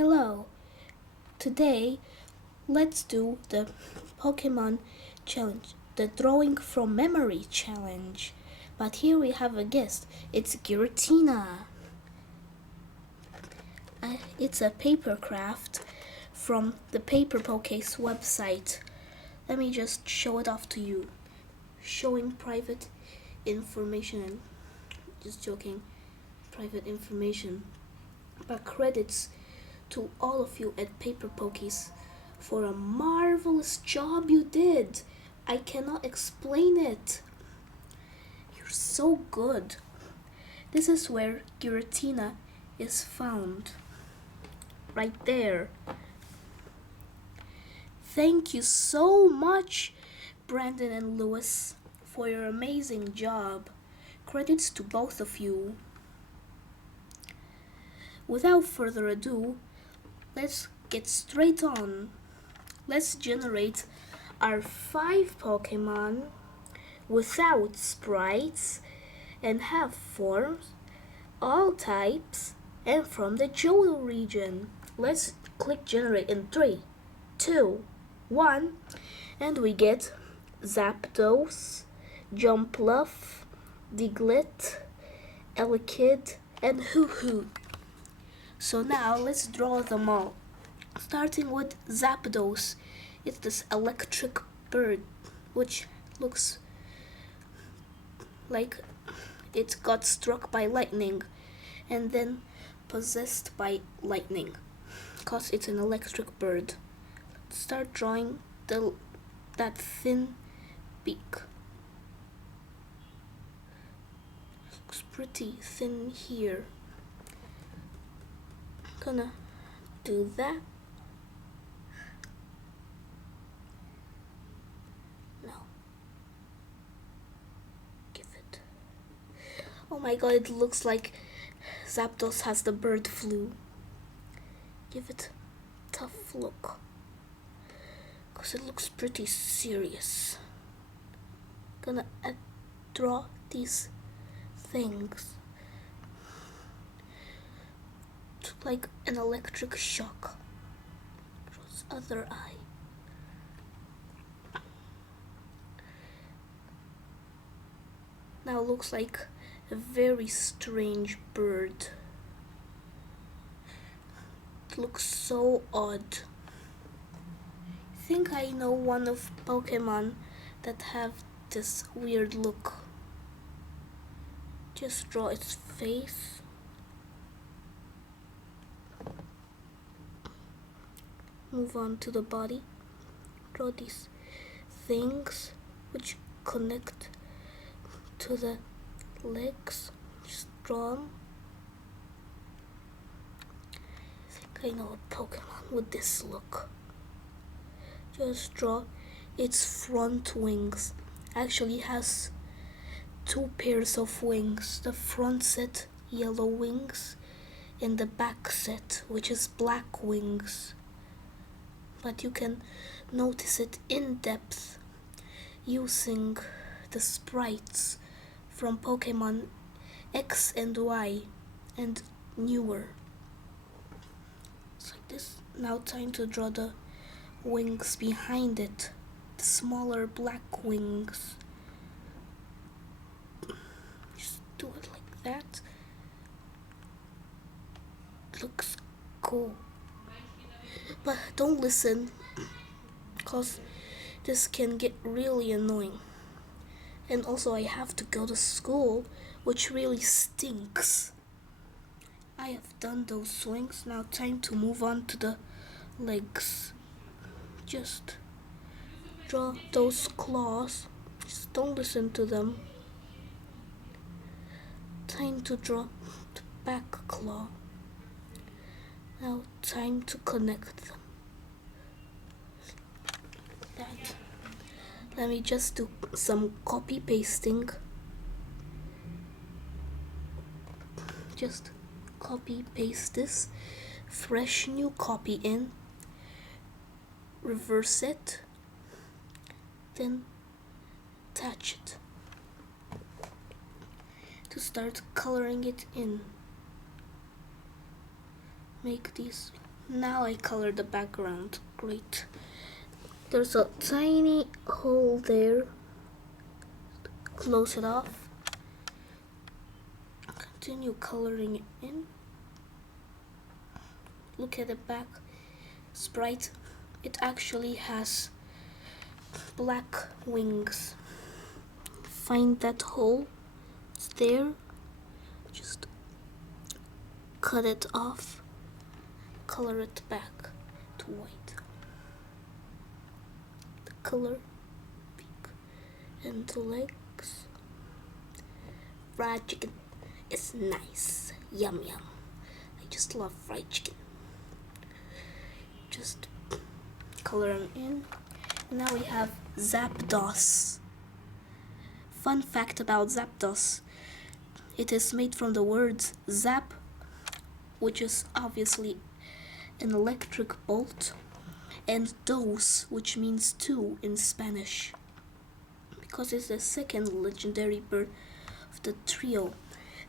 Hello, today let's do the Pokemon challenge, the drawing from memory challenge. But here we have a guest, it's Giratina. It's a paper craft from the Paper Poke's website. Let me just show it off to you. Showing private information, just joking, private information. But credits to all of you at Paper Pokies for a marvelous job you did. I cannot explain it. You're so good. This is where Giratina is found. Right there. Thank you so much, Brandon and Lewis, for your amazing job. Credits to both of you. Without further ado, let's get straight on. Let's generate our 5 Pokemon without sprites and have forms, all types, and from the Johto region. Let's click generate in 3, 2, 1, and we get Zapdos, Jumpluff, Diglett, Elekid, and Hoo-Hoo. So now let's draw them all. Starting with Zapdos. It's this electric bird which looks like it got struck by lightning and then possessed by lightning, cause it's an electric bird. Start drawing that thin beak. Looks pretty thin here. Gonna do that. No. Give it. Oh my god, it looks like Zapdos has the bird flu. Give it a tough look. Cause it looks pretty serious. Gonna draw these things. Like an electric shock. Draws other eye. Now looks like a very strange bird. It looks so odd. I think I know one of Pokemon that have this weird look. Just draw its face. Move on to the body. Draw these things which connect to the legs. Just draw them. I think I know a Pokemon with this look. Just draw its front wings. Actually has 2 pairs of wings. The front set, yellow wings, and the back set, which is black wings. But you can notice it in depth using the sprites from Pokemon X and Y and newer. It's like this. Now time to draw the wings behind it, the smaller black wings. Just do it like that. Looks cool. But don't listen, cause this can get really annoying. And also I have to go to school, which really stinks. I have done those swings, now time to move on to the legs. Just draw those claws, just don't listen to them. Time to draw the back claw. Now time to connect them. That. Let me just do some copy pasting. Just copy paste this. Fresh new copy in. Reverse it. Then attach it. To start coloring it in. Make these Now I color the background. Great. There's a tiny hole there. Close it off. Continue coloring it in. Look at the back sprite. It actually has black wings. Find that hole. It's there. Just cut it off. Color it back to white. The color beak and the legs. Fried chicken is nice. Yum yum. I just love fried chicken. Just color them in. And now we have Zapdos. Fun fact about Zapdos. It is made from the words zap, which is obviously an electric bolt, and dos, which means two in Spanish, because it's the second legendary bird of the trio.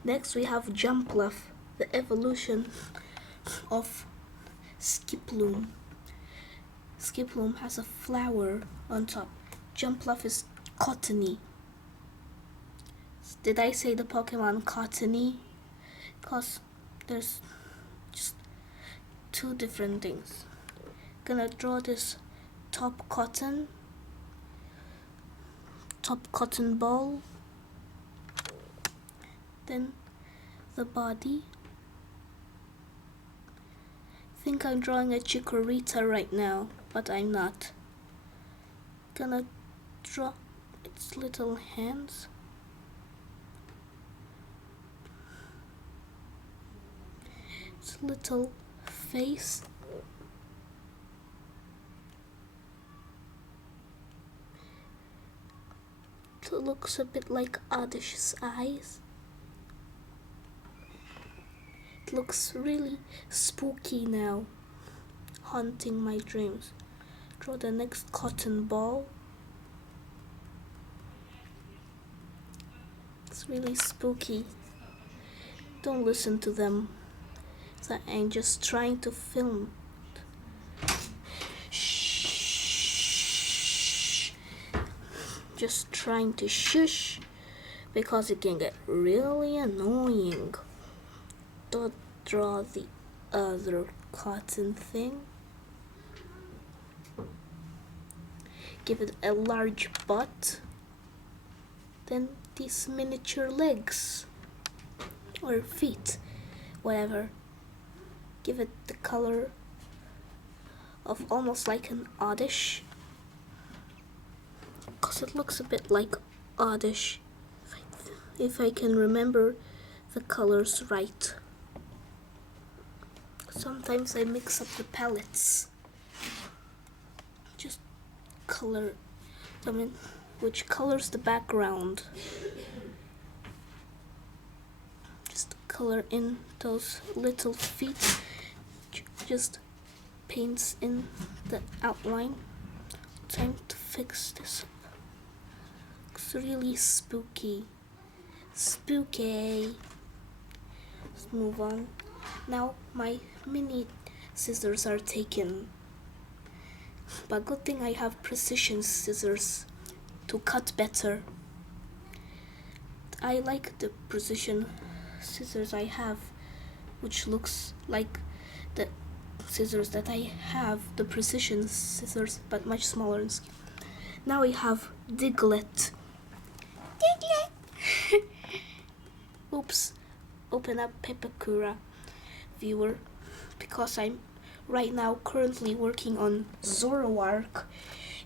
Next we have Jumpluff, the evolution of Skiploom. Skiploom has a flower on top. Jumpluff is cottony. Did I say the Pokemon cottony? Because there's just two different things. Gonna draw this top cotton ball, then the body. I think I'm drawing a Chikorita right now, but I'm not. Gonna draw its little hands. Its little face. It looks a bit like Oddish's eyes. It looks really spooky now, haunting my dreams. Draw the next cotton ball. It's really spooky. Don't listen to them. I'm just trying to film. Shh. Just trying to shush because it can get really annoying. Don't draw the other cotton thing. Give it a large butt. Then these miniature legs or feet, whatever. Give it the color of almost like an Oddish, because it looks a bit like Oddish, if I can remember the colors right. Sometimes I mix up the palettes. Just color them in, which colors the background. Just color in those little feet. Just paints in the outline. Time to fix this up. Looks really spooky. Spooky. Let's move on. Now my mini scissors are taken. But good thing I have precision scissors to cut better. I like the precision scissors I have, which looks like the scissors that I have, the precision scissors, but much smaller in scale. Now we have Diglett. Diglett! Oops. Open up Pepakura viewer, because I'm right now currently working on Zoroark.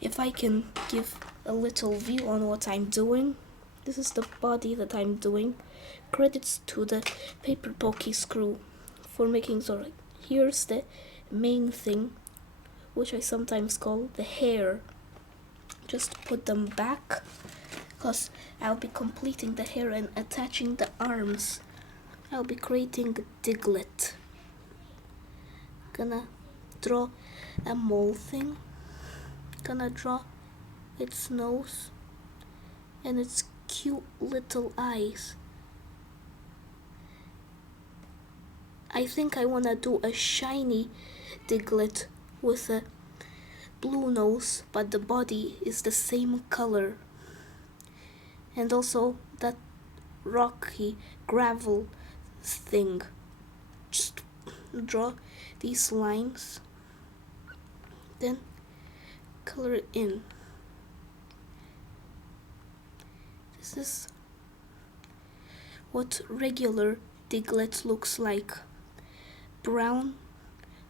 If I can give a little view on what I'm doing. This is the body that I'm doing. Credits to the Paper Poke Screw for making Zoroark. Here's the main thing, which I sometimes call the hair. Just put them back, because I'll be completing the hair and attaching the arms. I'll be creating a Diglett. Gonna draw a mole thing. Gonna draw its nose and its cute little eyes. I think I wanna do a shiny Diglett with a blue nose, but the body is the same color. And also that rocky gravel thing. Just draw these lines, then color it in. This is what regular Diglett looks like. Brown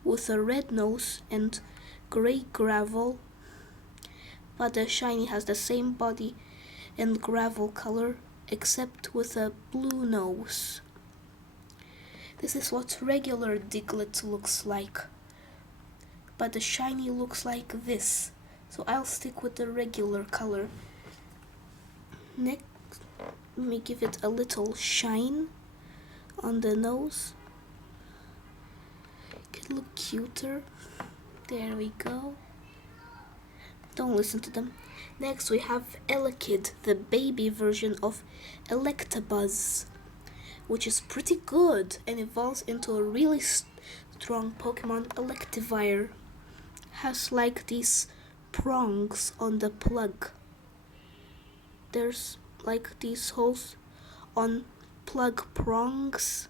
with a red nose and gray gravel, but the shiny has the same body and gravel color except with a blue nose. This is what regular Diglett looks like, but the shiny looks like this, so I'll stick with the regular color. Next, let me give it a little shine on the nose. Could look cuter. There we go. Don't listen to them. Next we have Elekid, the baby version of Electabuzz, which is pretty good and evolves into a really strong Pokemon. Electivire has like these prongs on the plug. There's like these holes on plug prongs.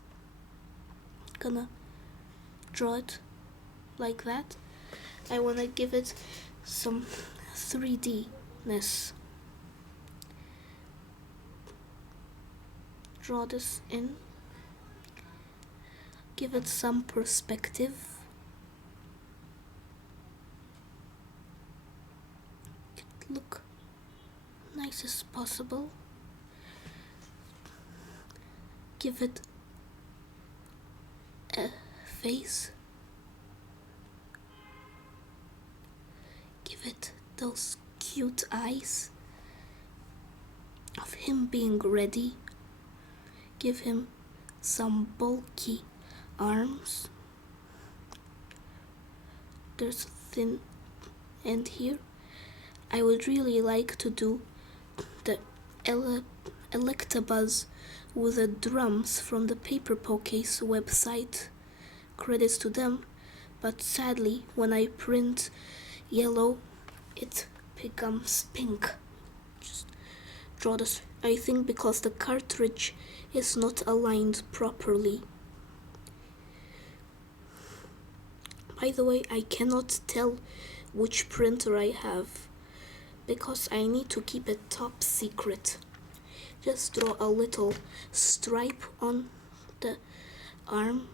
Gonna draw it like that. I wanna give it some 3D-ness. Draw this in. Give it some perspective. Look nice as possible. Give it a face. Give it those cute eyes of him being ready. Give him some bulky arms. There's a thin end here. I would really like to do the Electabuzz with the drums from the Paper Poké's website. Credits to them, but sadly when I print yellow it becomes pink. Just draw this, I think because the cartridge is not aligned properly. By the way, I cannot tell which printer I have because I need to keep it top secret. Just draw a little stripe on the arm.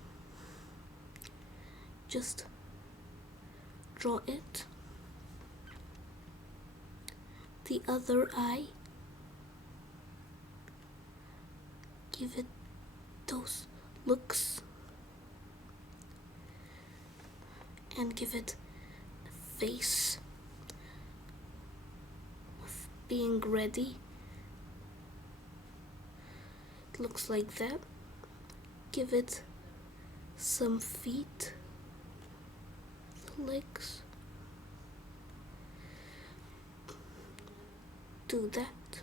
Just draw it. The other eye. Give it those looks. And give it a face of being ready. It looks like that. Give it some feet, legs. Do that.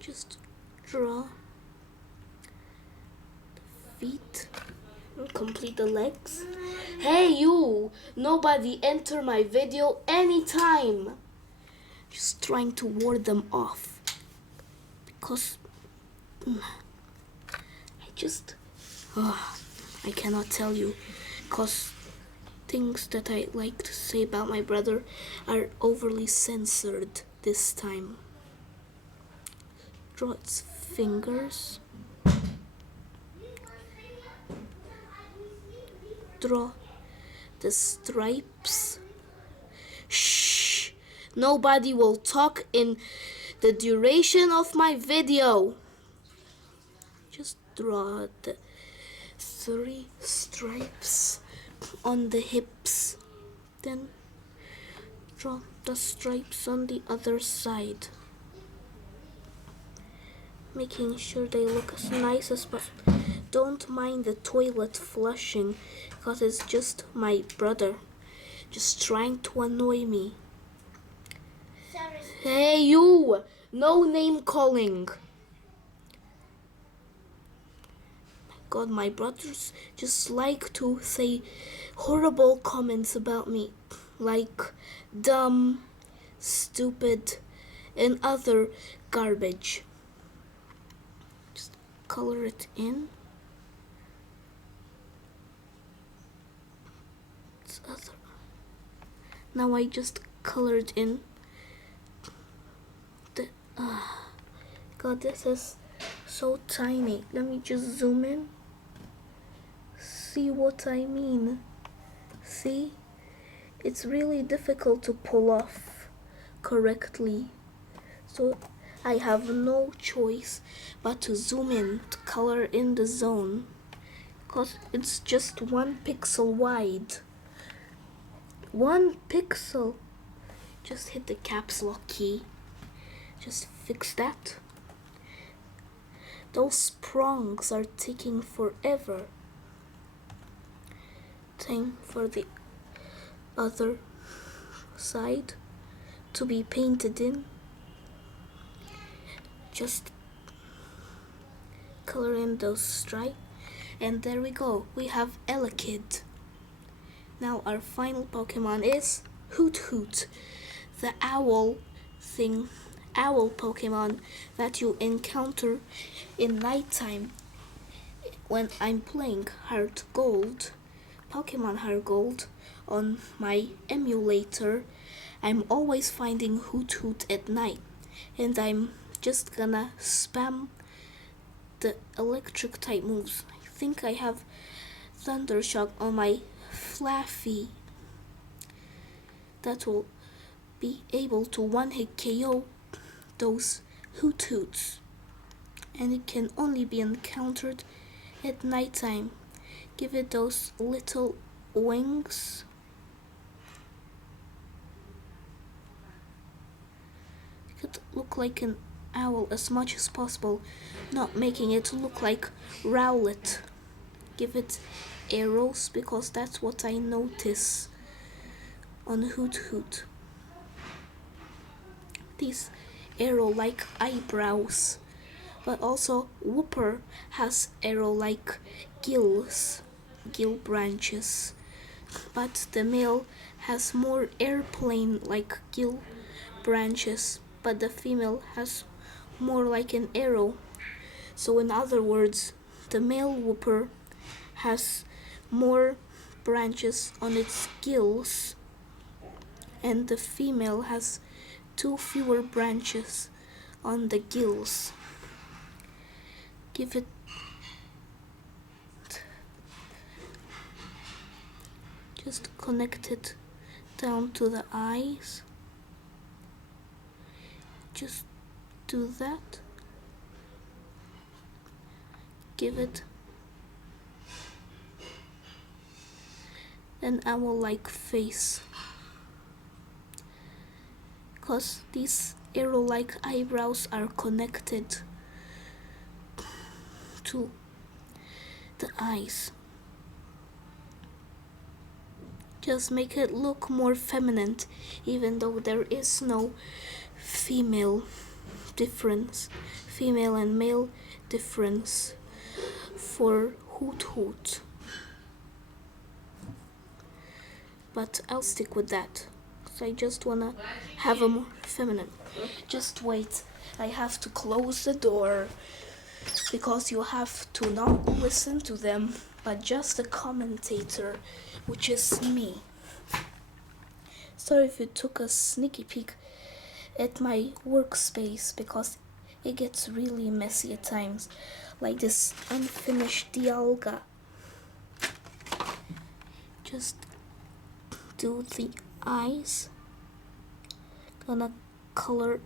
Just draw the feet. Complete the legs. Hey you! Nobody enter my video anytime! Just trying to ward them off. Because I cannot tell you. Because things that I like to say about my brother are overly censored this time. Draw its fingers. Draw the stripes. Shh! Nobody will talk in the duration of my video. Just draw the 3 stripes on the hips. Then draw the stripes on the other side. Making sure they look as nice as possible. Don't mind the toilet flushing, because it's just my brother just trying to annoy me. Sorry. Hey you! No name calling. My God, my brothers just like to say horrible comments about me, like dumb, stupid, and other garbage. Just color it in. It's other. Now I just colored in the. God, this is so tiny. Let me just zoom in. See what I mean? See? It's really difficult to pull off correctly. So I have no choice but to zoom in to color in the zone, because it's just 1 pixel wide. 1 pixel. Just hit the caps lock key. Just fix that. Those prongs are taking forever. Time for the other side to be painted in. Just color in those stripes, and there we go. We have Elekid. Now our final Pokemon is Hoot Hoot, the owl Pokemon that you encounter in nighttime when I'm playing Pokemon Heart Gold on my emulator. I'm always finding Hoot Hoot at night, and I'm just gonna spam the electric type moves. I think I have Thundershock on my Fluffy that will be able to one-hit KO those Hoot Hoots, and it can only be encountered at nighttime. Give it those little wings. It could look like an owl as much as possible, not making it look like Rowlet. Give it arrows, because that's what I notice on Hoot Hoot. These arrow-like eyebrows, but also Wooper has arrow-like gill branches, but the male has more airplane-like gill branches, but the female has more like an arrow. So in other words, the male Wooper has more branches on its gills, and the female has 2 fewer branches on the gills. Give it just connect it down to the eyes. Just do that. Give it an owl-like face, because these arrow-like eyebrows are connected to the eyes. Just make it look more feminine, even though there is no female and male difference for Hoot Hoot. But I'll stick with that, because I just wanna have a more feminine. Just wait, I have to close the door, because you have to not listen to them, but just the commentator, which is me. Sorry if you took a sneaky peek at my workspace, because it gets really messy at times, like this unfinished Dialga. Just do the eyes. Gonna color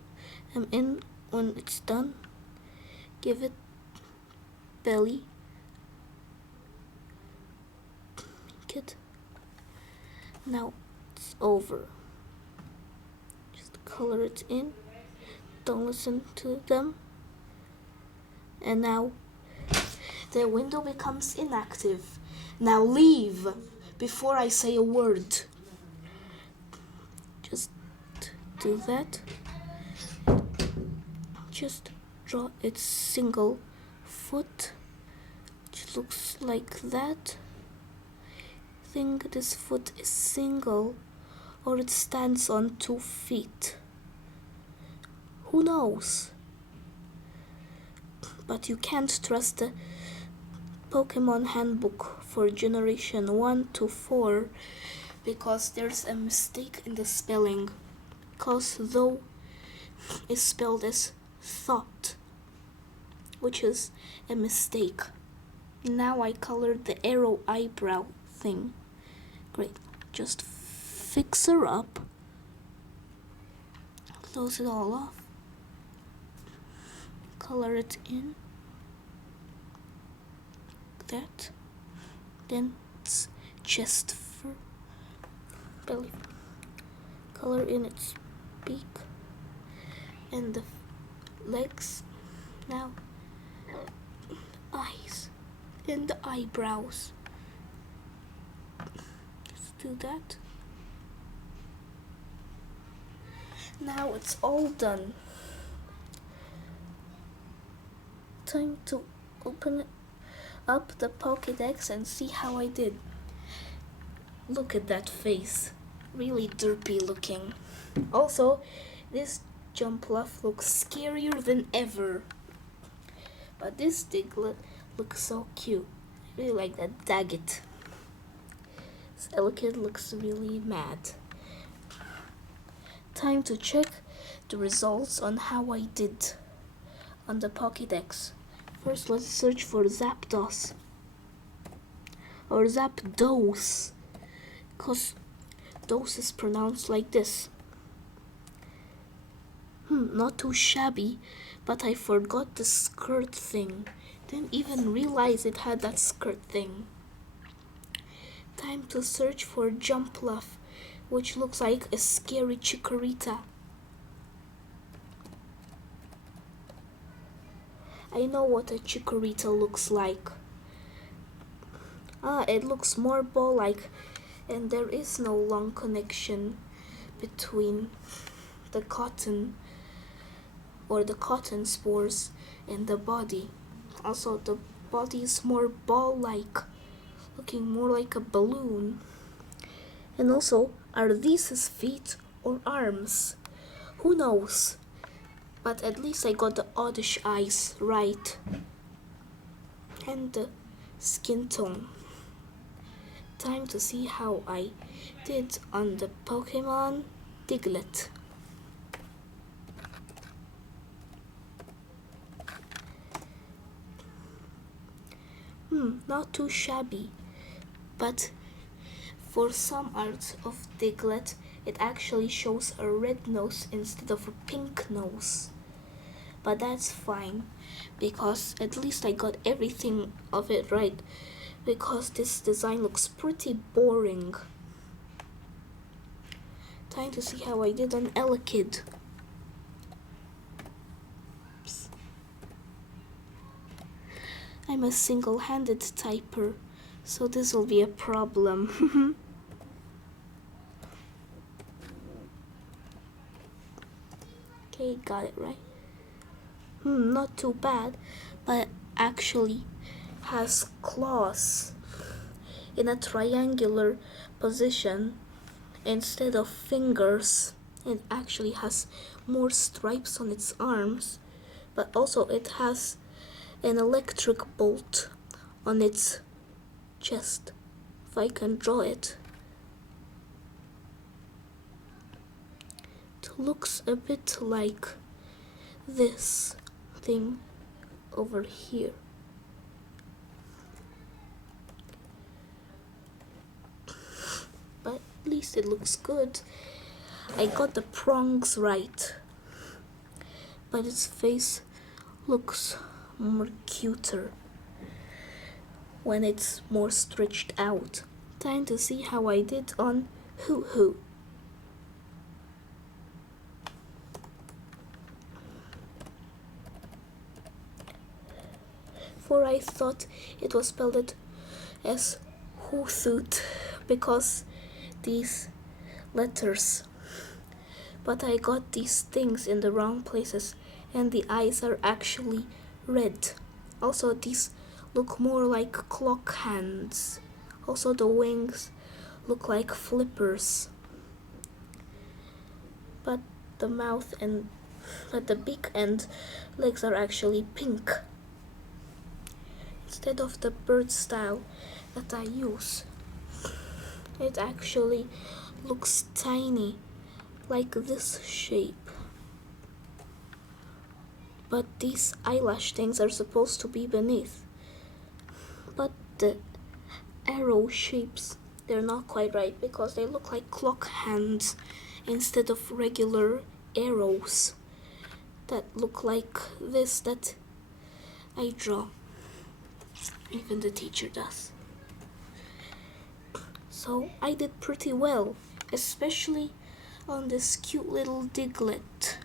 them in when it's done. Give it belly. Good. Now it's over. Just color it in. Don't listen to them. And now the window becomes inactive. Now leave before I say a word. Just do that. Just draw its single foot. Just looks like that. Think this foot is single or it stands on 2 feet. Who knows? But you can't trust the Pokemon handbook for generation 1 to 4 because there's a mistake in the spelling. Cause though is spelled as thought, which is a mistake. Now I colored the arrow eyebrow thing. Great. Just fix her up. Close it all off. Color it in. That. Then its chest fur. Belly. Color in its beak. And the legs. Now eyes and the eyebrows. Let's do that. Now it's all done. Time to open up the Pokédex and see how I did. Look at that face. Really derpy looking. Also, this Jumpluff looks scarier than ever. But this Diglett looks so cute. I really like that Daggett. This Elekid looks really mad. Time to check the results on how I did on the Pokédex. First, let's search for Zapdos. Or Zapdos. Because Dos is pronounced like this. Not too shabby, but I forgot the skirt thing. Didn't even realize it had that skirt thing. Time to search for Jumpluff, which looks like a scary Chikorita. I know what a Chikorita looks like. It looks more ball-like, and there is no long connection between the cotton or the cotton spores and the body. Also, the body is more ball-like, looking more like a balloon. And also, are these his feet or arms? Who knows? But at least I got the oddish eyes right. And the skin tone. Time to see how I did on the Pokemon Diglett. Not too shabby, but for some art of Diglett, it actually shows a red nose instead of a pink nose. But that's fine, because at least I got everything of it right, because this design looks pretty boring. Time to see how I did on Elekid. I'm a single-handed typer, so this will be a problem. Okay, got it right. Not too bad, but actually has claws in a triangular position instead of fingers. It actually has more stripes on its arms, but also it has an electric bolt on its chest, if I can draw it. It looks a bit like this thing over here. But at least it looks good. I got the prongs right, but its face looks more cuter when it's more stretched out. Time to see how I did on Hoo-Hoo. For I thought it was spelled as Hoothoot because these letters, but I got these things in the wrong places and the eyes are actually red. Also, these look more like clock hands. Also the wings look like flippers. But the mouth and the beak and legs are actually pink. Instead of the bird style that I use, it actually looks tiny, like this shape. But these eyelash things are supposed to be beneath. But the arrow shapes, they're not quite right because they look like clock hands instead of regular arrows that look like this that I draw. Even the teacher does. So I did pretty well, especially on this cute little Diglett.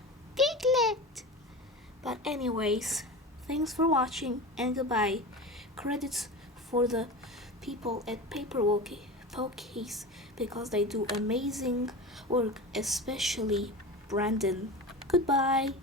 But anyways, thanks for watching and goodbye. Credits for the people at Paper Pokies because they do amazing work, especially Brandon. Goodbye.